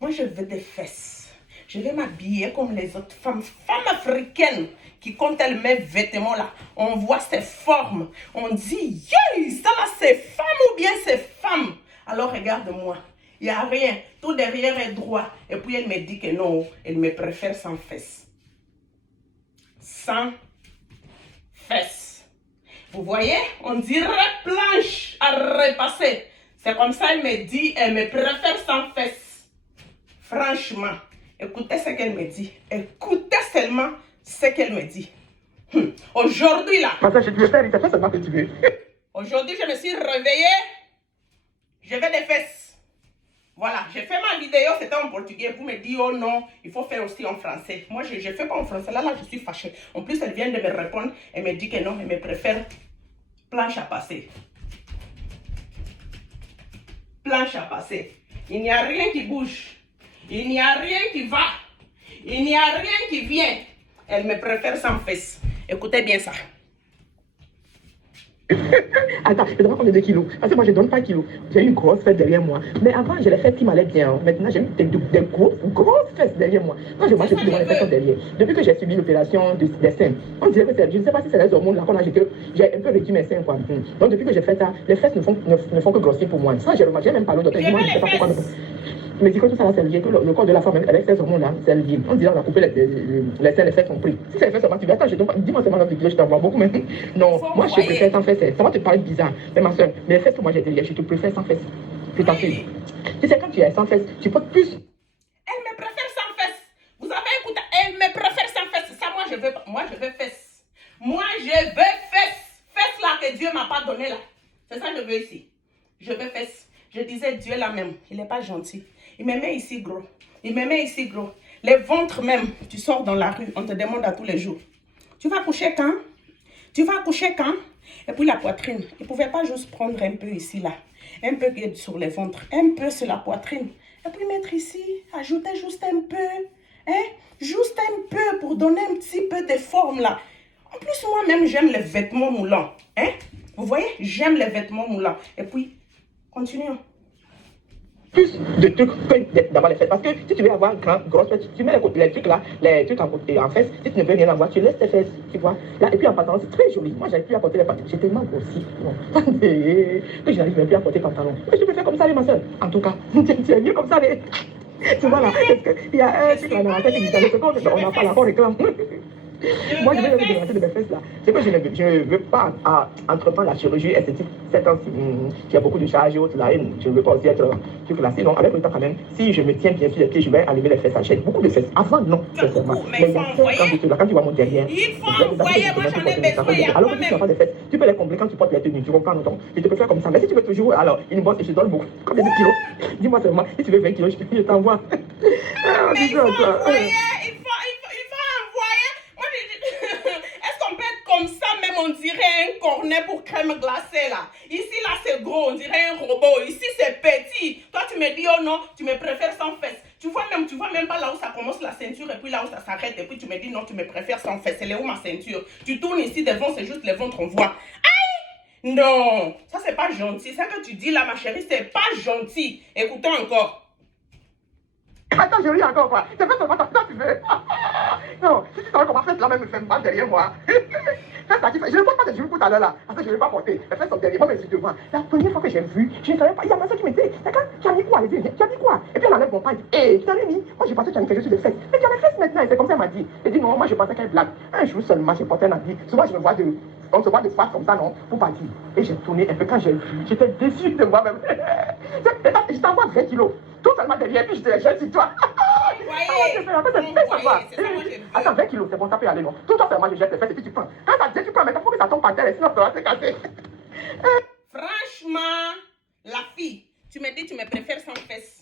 Moi, je veux des fesses. Je vais m'habiller comme les autres femmes africaines qui, quand elles mettent vêtements là, on voit ses formes. On dit, yeah, ça là, c'est femme ou bien c'est femme. Alors, regarde-moi. Il n'y a rien. Tout derrière est droit. Et puis, elle me dit que non, elle me préfère sans fesses. Sans fesses. Vous voyez, on dirait planche à repasser. C'est comme ça, elle me dit, elle me préfère sans fesses. Franchement, écoutez ce qu'elle me dit. Écoutez seulement ce qu'elle me dit. Aujourd'hui, là. Parce que je te fais, c'est pas seulement que tu veux. Aujourd'hui, je me suis réveillée. Je veux des fesses. Voilà, j'ai fait ma vidéo, c'était en portugais. Vous me dites, oh non, il faut faire aussi en français. Moi, je ne fais pas en français. Là, je suis fâchée. En plus, elle vient de me répondre. Elle me dit que non, elle me préfère planche à passer. Planche à passer. Il n'y a rien qui bouge. Il n'y a rien qui va. Il n'y a rien qui vient. Elle me préfère sans fesses. Écoutez bien ça. Attends, je demande combien de kilos. Parce que moi, je ne donne pas kilos. J'ai une grosse fesse derrière moi. Mais avant, j'ai les fesses qui m'allaient bien. Maintenant, j'ai des grosses fesses derrière moi. Quand je marche, je devant les fesses derrière. Depuis que j'ai subi l'opération des seins, on dirait que c'est, je ne sais pas si c'est les hormones là qu'on a jeté. J'ai un peu réduit mes seins, quoi. Donc, depuis que j'ai fait ça, les fesses ne font que grossir pour moi. Ça, j'ai remarqué, même pas le docteur. Moi, je ne sais pas pourquoi. Mais dis que tout ça là, c'est lié, que le corps de la femme, avec ces hormones là, c'est lié. On dirait qu'on a coupé les seins, les fesses sont pris. Si c'est les fesses, tu vas attends, dis-moi seulement dans le je t'envoie beaucoup, mais non, moi je préfère sans fesses. Ça va te paraître bizarre. Mais ma soeur, mais les fesses que moi j'ai été liée, je te préfère sans fesses. Je t'assure. Tu sais, quand tu es sans fesses, tu portes plus. Elle me préfère sans fesses. Vous avez écouté? Elle me préfère sans fesses. Ça, moi, je veux pas. Moi, je veux fesses. Moi, je veux fesses. Fesses là que Dieu m'a pas donné là. C'est ça que je veux ici. Je veux fesses. Je disais, Dieu là même, il n'est pas gentil. Il me met ici gros. Il me met ici gros. Les ventres même, tu sors dans la rue, on te demande à tous les jours. Tu vas coucher quand? Tu vas coucher quand? Et puis la poitrine. Il ne pouvait pas juste prendre un peu ici, là. Un peu sur les ventres. Un peu sur la poitrine. Et puis mettre ici. Ajouter juste un peu. Hein? Juste un peu pour donner un petit peu de forme, là. En plus, moi-même, j'aime les vêtements moulants. Hein? Vous voyez? J'aime les vêtements moulants. Et puis, continuons. Plus de trucs que d'avoir les fesses. Parce que si tu veux avoir une grosse fesse, tu mets les trucs là, les trucs en fesses. Si tu ne veux rien avoir, tu laisses tes fesses, tu vois. Là, et puis en pantalon, c'est très joli. Moi, j'arrive plus à porter les pantalons. J'ai tellement grossi. Bon. Que je n'arrive même plus à porter pantalon. Mais je peux faire comme ça, les ma soeur. En tout cas, tu es mieux comme ça, les. Tu vois là, il y a un truc là dans la tête qui dit, on n'a pas la réclame. Moi, je vais me débarrasser de mes fesses là. C'est que je ne veux pas entreprendre la chirurgie esthétique. C'est un il y a beaucoup de charges et autres là. Et je ne veux pas aussi être classé. Non, avec le temps quand même, si je me tiens bien sur les pieds, je vais enlever les fesses. J'ai beaucoup de fesses. Avant, non, sincèrement. Mais il y a quand tu vois mon derrière. Il faut envoyer, moi j'en ai besoin. Alors que si tu n'as pas de fesses, tu peux les combler quand tu portes les tenues. Tu comprends, non? Je te peux faire comme ça. Mais si tu veux toujours, alors, une bosse et je donne beaucoup. Combien de kilos? Dis-moi seulement, si tu veux 20 kilos, je t'envoie. Mais il faut envoyer. Est-ce qu'on peut être comme ça, même on dirait un cornet pour crème glacée là. Ici là c'est gros, on dirait un robot. Ici c'est petit. Toi tu me dis oh non, tu me préfères sans fesses. Tu vois même pas là où ça commence la ceinture et puis là où ça s'arrête et puis tu me dis non, tu me préfères sans fesses. Elle est où ma ceinture? Tu tournes ici devant, c'est juste les ventres on voit. Aïe! Non, ça c'est pas gentil. Ça que tu dis là ma chérie, c'est pas gentil. Écoutons encore. Attends, je ris encore, quoi. C'est fait seulement quand tu veux. Non, si tu savais comment faire, là même me fait mal derrière moi. Fais ça qui fait. Je ne porte pas de jeans tout à l'heure là. Parce que je ne vais pas porter. Mais fais ça derrière moi, mais je suis devant. La première fois que j'ai vu, je ne savais pas. Il y a ma soeur qui me dit, d'accord, tu as mis quoi? Elle dit, tu as mis quoi? Et puis elle enlève mon paille. Hé, tu t'en as mis? Moi, je pensais que tu as mis quelque chose de fesses. Mais tu as les fesses maintenant. Et c'est comme ça, elle m'a dit. Elle dit, non, moi, je pensais qu'elle blague. Un jour seulement, j'ai porté un habit. Souvent, je me vois on se voit de face comme ça, non, pour partir. Et j'ai tourné un peu quand j'ai vu. J'étais déçue de moi-même. Je t'envoie 20 kilos. Tout seulement derrière, puis je te jette sur toi. Attends, 20 kilos, c'est bon, ça peut aller, non. Tout ça, moi, je jette les fesses et puis tu prends. Quand ça tient, tu prends, mais il faut que ça tombe par terre, sinon ça va se casser. Franchement, la fille, tu me dis, tu me préfères sans fesses.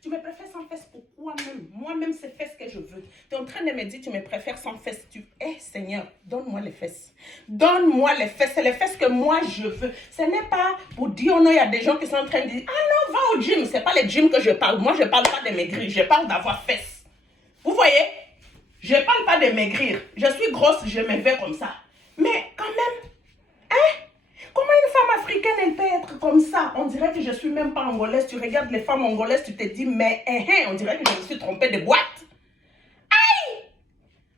Tu me préfères sans fesses pourquoi même? Moi-même, c'est fesses que je veux. Tu es en train de me dire, tu me préfères sans fesses. Seigneur, donne-moi les fesses. Donne-moi les fesses. C'est les fesses que moi, je veux. Ce n'est pas pour dire, oh non, il y a des gens qui sont en train de dire, ah non, va au gym. Ce n'est pas les gyms que je parle. Moi, je ne parle pas de maigrir. Je parle d'avoir fesses. Vous voyez? Je ne parle pas de maigrir. Je suis grosse, je me vais comme ça. Mais quand même, hein? Comment une femme africaine, elle peut être comme ça? On dirait que je ne suis même pas angolaise. Tu regardes les femmes angolaises, tu te dis, mais on dirait que je me suis trompée de boîte. Aïe!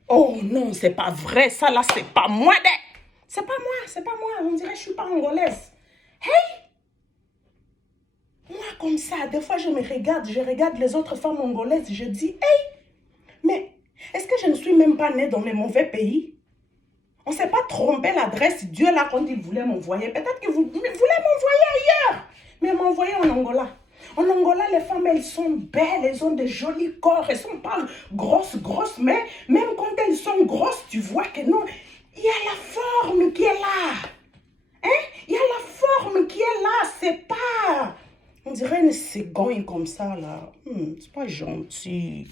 Oh non, c'est pas vrai. Ça là, c'est pas moi. C'est pas moi, c'est pas moi. On dirait que je suis pas angolaise. Hey! Moi, comme ça, des fois, je regarde les autres femmes angolaises, je dis, hey! Mais est-ce que je ne suis même pas née dans les mauvais pays? On ne s'est pas trompé l'adresse. Dieu, là, quand il voulait m'envoyer, peut-être que vous voulez m'envoyer ailleurs. Mais m'envoyer en Angola. En Angola, les femmes, elles sont belles, elles ont de jolis corps, elles ne sont pas grosses, mais même quand elles sont grosses, tu vois que non, il y a la forme qui est là. Hein? Il y a la forme qui est là, c'est pas... On dirait une cigogne comme ça, là. C'est pas gentil.